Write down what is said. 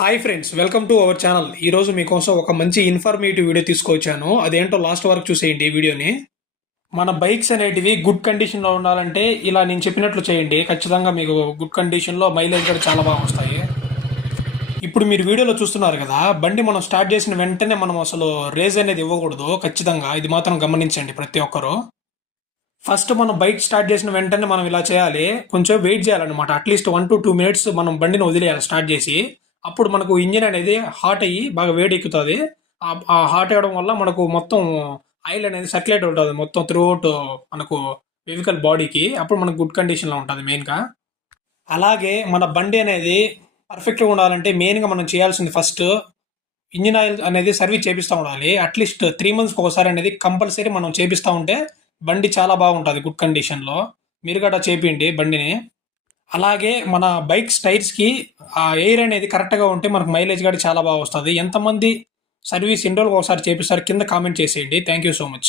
Hi friends, welcome to our channel. ఈరోజు మీకోసం ఒక మంచి ఇన్ఫర్మేటివ్ వీడియో తీసుకొచ్చాను. అదేంటో లాస్ట్ వరకు చూసేయండి ఈ వీడియోని. మన బైక్స్ అనేటివి గుడ్ కండిషన్లో ఉండాలంటే ఇలా నేను చెప్పినట్లు చేయండి. ఖచ్చితంగా మీకు గుడ్ కండిషన్లో మైలేజ్ కూడా చాలా బాగా వస్తాయి. ఇప్పుడు మీరు వీడియోలో చూస్తున్నారు కదా, బండి మనం స్టార్ట్ చేసిన వెంటనే మనం అసలు రేజ్ అనేది ఇవ్వకూడదు. ఖచ్చితంగా ఇది మాత్రం గమనించండి ప్రతి ఒక్కరు. ఫస్ట్ మనం బైక్ స్టార్ట్ చేసిన వెంటనే మనం ఇలా చేయాలి, కొంచెం వెయిట్ చేయాలన్నమాట. అట్లీస్ట్ 1 to 2 minutes మనం బండిని వదిలేయాలి స్టార్ట్ చేసి. అప్పుడు మనకు ఇంజిన్ అనేది హాట్ అయ్యి బాగా వేడి ఎక్కుతుంది. ఆ హాట్ అవ్వడం వల్ల మనకు మొత్తం ఆయిల్ అనేది సర్క్యులేట్ ఉంటుంది మొత్తం త్రూఅవుట్ మనకు వెహికల్ బాడీకి. అప్పుడు మనకు గుడ్ కండిషన్లో ఉంటుంది మెయిన్గా. అలాగే మన బండి అనేది పర్ఫెక్ట్గా ఉండాలంటే మెయిన్గా మనం చేయాల్సింది ఫస్ట్ ఇంజిన్ ఆయిల్ అనేది సర్వీస్ చేపిస్తూ ఉండాలి. అట్లీస్ట్ 3 monthsకి ఒకసారి అనేది కంపల్సరీ మనం చేపిస్తూ ఉంటే బండి చాలా బాగుంటుంది గుడ్ కండిషన్లో. మీరు కూడా చేపియండి బండిని. అలాగే మన బైక్స్ టైర్స్కి ఆ ఎయిర్ అనేది కరెక్ట్గా ఉంటే మనకు మైలేజ్ కూడా చాలా బాగా వస్తుంది. ఎంతమంది సర్వీస్ ఎన్ని రోజులకు ఒకసారి చేపిస్తారు కింద కామెంట్ చేసేయండి. Thank you so much.